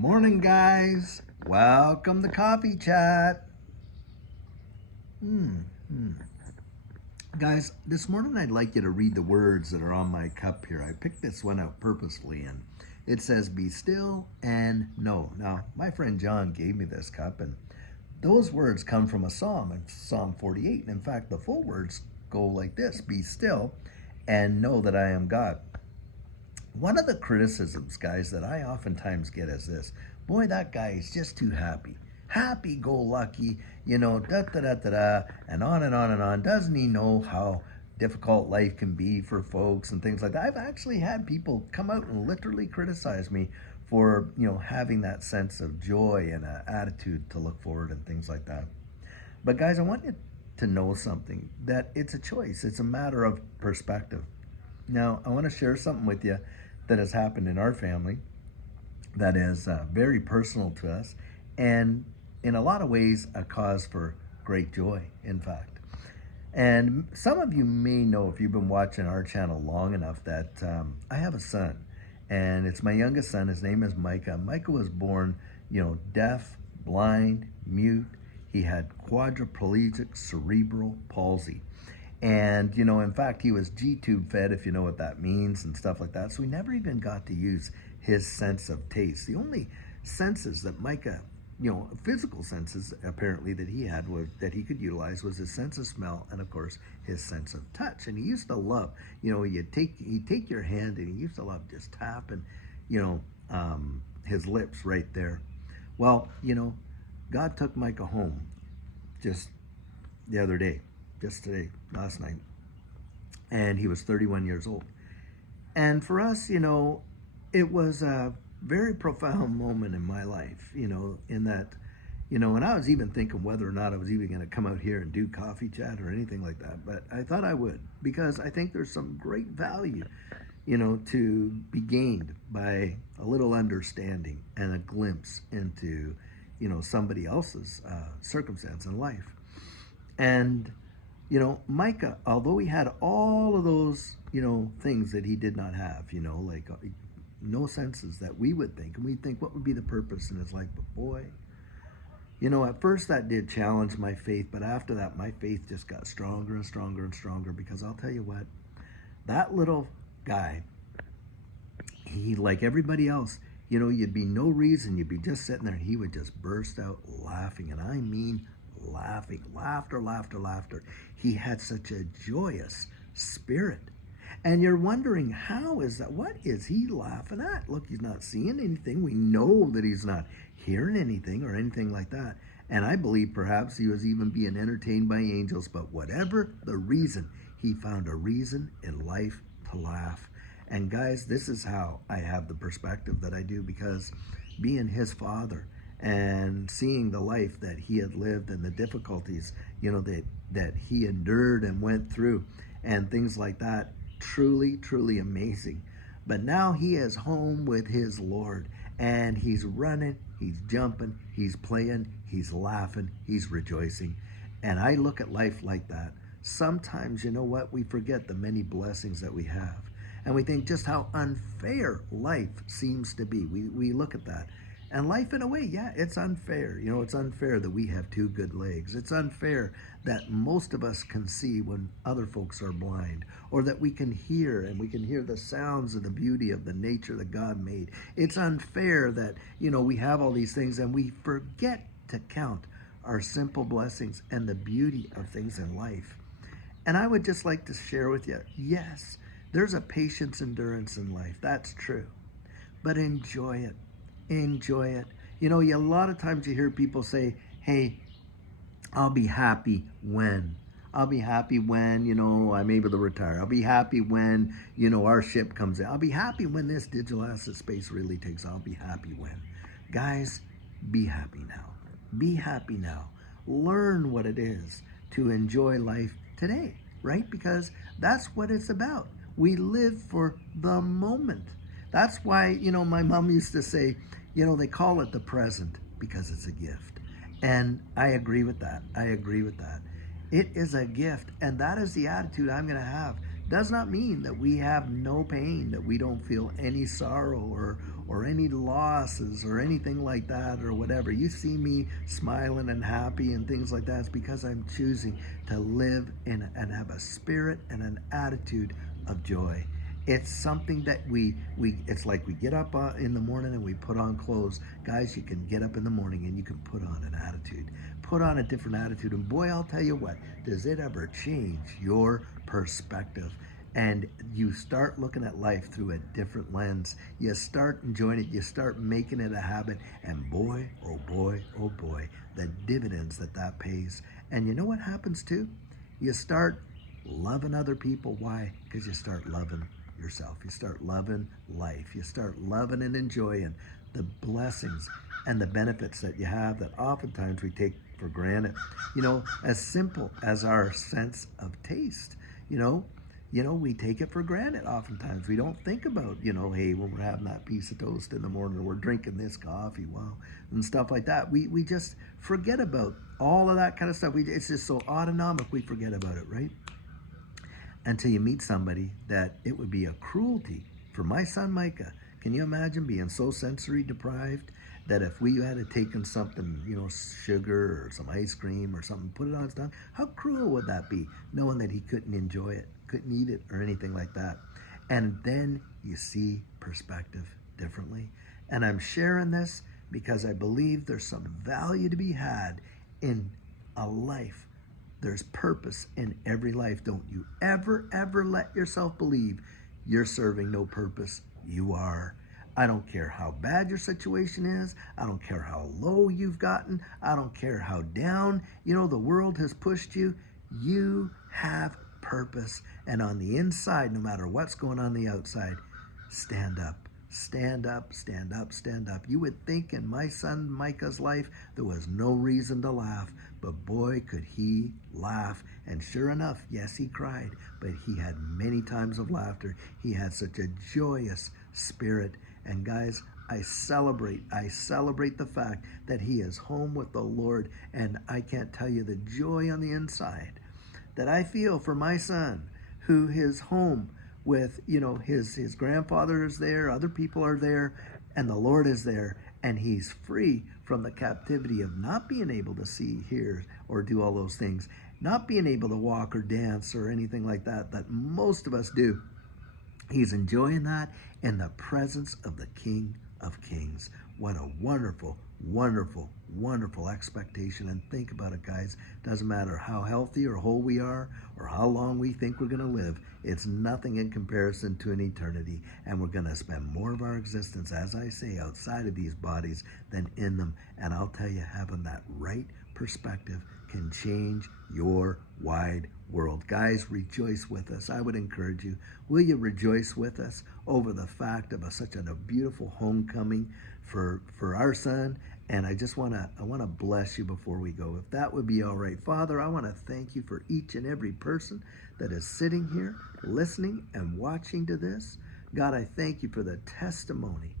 Morning, guys. Welcome to Coffee Chat. Hmm. hmm. Guys, this morning I'd like you to read the words that are on my cup here. I picked this one out purposefully, and it says, "Be still and know." Now, my friend John gave me this cup, and those words come from a psalm, in Psalm 48. And in fact, the full words go like this: "Be still and know that I am God." One of the criticisms, guys, that I oftentimes get is this: boy, that guy is just too happy. Happy go lucky, da da da da da, and on and on and on. Doesn't he know how difficult life can be for folks and things like that? I've actually had people come out and literally criticize me for, having that sense of joy and an attitude to look forward and things like that. But guys, I want you to know something, that it's a choice. It's a matter of perspective. Now, I want to share something with you that has happened in our family that is very personal to us, and in a lot of ways a cause for great joy, in fact. And some of you may know, if you've been watching our channel long enough, that I have a son, and it's my youngest son. His name is Micah. Micah was born, deaf, blind, mute. He had quadriplegic cerebral palsy. And, in fact, he was G-tube fed, if you know what that means, and stuff like that. So we never even got to use his sense of taste. The only senses that Micah, physical senses apparently that he had, that he could utilize, was his sense of smell and, of course, his sense of touch. And he used to love, he'd take your hand, and he used to love just tapping, his lips right there. Well, God took Micah home just the other day, just today, last night, and he was 31 years old. And for us, it was a very profound moment in my life, in that, and I was even thinking whether or not I was even going to come out here and do Coffee Chat or anything like that, but I thought I would, because I think there's some great value, to be gained by a little understanding and a glimpse into, somebody else's circumstance in life. And Micah, although he had all of those, things that he did not have, like no senses that we would think, and we'd think, what would be the purpose in his life? But boy, at first that did challenge my faith, but after that, my faith just got stronger and stronger and stronger, because I'll tell you what, that little guy, he, like everybody else, you'd be no reason, you'd be just sitting there, and he would just burst out laughing, and I mean laughing, laughter, laughter, laughter. He had such a joyous spirit. And you're wondering, how is that? What is he laughing at? Look, he's not seeing anything. We know that he's not hearing anything or anything like that. And I believe perhaps he was even being entertained by angels. But whatever the reason, he found a reason in life to laugh. And guys, this is how I have the perspective that I do, because being his father and seeing the life that he had lived and the difficulties, that he endured and went through and things like that, truly, truly amazing. But now he is home with his Lord, and he's running, he's jumping, he's playing, he's laughing, he's rejoicing. And I look at life like that. Sometimes, we forget the many blessings that we have. And we think just how unfair life seems to be. We look at that. And life, in a way, yeah, it's unfair. It's unfair that we have two good legs. It's unfair that most of us can see when other folks are blind, or that we can hear, and we can hear the sounds of the beauty of the nature that God made. It's unfair that, we have all these things, and we forget to count our simple blessings and the beauty of things in life. And I would just like to share with you, yes, there's a patience, endurance in life. That's true. But enjoy it. Enjoy it. A lot of times you hear people say, hey, I'll be happy when. I'll be happy when, I'm able to retire. I'll be happy when, our ship comes in. I'll be happy when this digital asset space really takes off. I'll be happy when. Guys, be happy now. Be happy now. Learn what it is to enjoy life today, right? Because that's what it's about. We live for the moment. That's why, my mom used to say, they call it the present because it's a gift. And I agree with that. I agree with that. It is a gift. And that is the attitude I'm going to have does not mean that we have no pain, that we don't feel any sorrow or any losses or anything like that or whatever. You see me smiling and happy and things like that. It's because I'm choosing to live in and have a spirit and an attitude of joy. It's something that we it's like we get up in the morning and we put on clothes. Guys, you can get up in the morning and you can put on an attitude, put on a different attitude, and boy, I'll tell you what, does it ever change your perspective. And you start looking at life through a different lens. You start enjoying it, you start making it a habit, and boy, oh boy, oh boy, the dividends that pays. And you know what happens too? You start loving other people. Why? Because you start loving yourself. You start loving life. You start loving and enjoying the blessings and the benefits that you have that oftentimes we take for granted. As simple as our sense of taste. We take it for granted oftentimes. We don't think about, hey, when we're having that piece of toast in the morning or we're drinking this coffee, wow, and stuff like that. We just forget about all of that kind of stuff. It's just so autonomic, we forget about it, right? Until you meet somebody that it would be a cruelty for my son Micah. Can you imagine being so sensory deprived that if we had taken something, sugar or some ice cream or something, put it on his tongue, how cruel would that be, knowing that he couldn't enjoy it, couldn't eat it or anything like that? And then you see perspective differently. And I'm sharing this because I believe there's some value to be had in a life. There's purpose in every life. Don't you ever let yourself believe you're serving no purpose. You are. I don't care how bad your situation is. I don't care how low you've gotten. I don't care how down, the world has pushed you. You have purpose. And on the inside, no matter what's going on the outside, stand up. Stand up, stand up, stand up. You would think in my son Micah's life there was no reason to laugh, but boy, could he laugh. And sure enough, yes, he cried, but he had many times of laughter. He had such a joyous spirit. And guys, I celebrate the fact that he is home with the Lord. And I can't tell you the joy on the inside that I feel for my son, who is home with, his grandfather is there, other people are there, and the Lord is there, and he's free from the captivity of not being able to see, hear, or do all those things, not being able to walk or dance or anything like that most of us do. He's enjoying that in the presence of the King of Kings. What a wonderful, wonderful, wonderful expectation. And think about it, guys. Doesn't matter how healthy or whole we are or how long we think we're going to live. It's nothing in comparison to an eternity. And we're going to spend more of our existence, as I say, outside of these bodies than in them. And I'll tell you, having that right perspective can change your wide world. Guys, rejoice with us. I would encourage you. Will you rejoice with us over the fact of such a beautiful homecoming for our son? And I just want to bless you before we go, if that would be all right. Father, I want to thank you for each and every person that is sitting here, listening and watching to this. God, I thank you for the testimony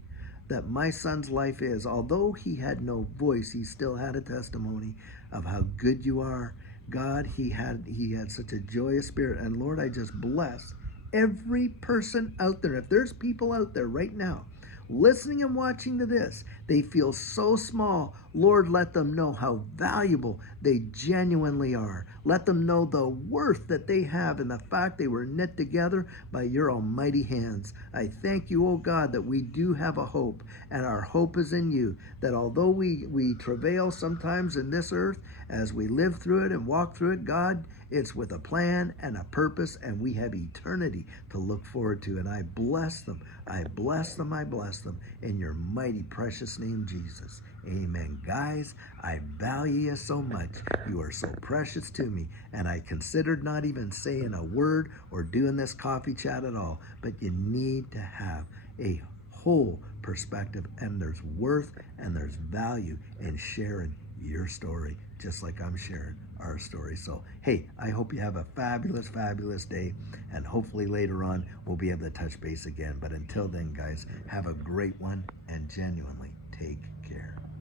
that my son's life is. Although he had no voice, he still had a testimony of how good you are. God, he had such a joyous spirit. And Lord, I just bless every person out there. If there's people out there right now listening and watching to this, they feel so small. Lord, let them know how valuable they genuinely are. Let them know the worth that they have in the fact they were knit together by your almighty hands. I thank you, oh God, that we do have a hope, and our hope is in you, that although we travail sometimes in this earth, as we live through it and walk through it, God, it's with a plan and a purpose, and we have eternity to look forward to. And I bless them. I bless them. I bless them in your mighty, precious name, Jesus. Amen. Guys, I value you so much. You are so precious to me. And I considered not even saying a word or doing this coffee chat at all. But you need to have a whole perspective, and there's worth and there's value in sharing your story, just like I'm sharing our story. So, hey, I hope you have a fabulous, fabulous day, and hopefully later on we'll be able to touch base again. But until then, guys, have a great one and genuinely take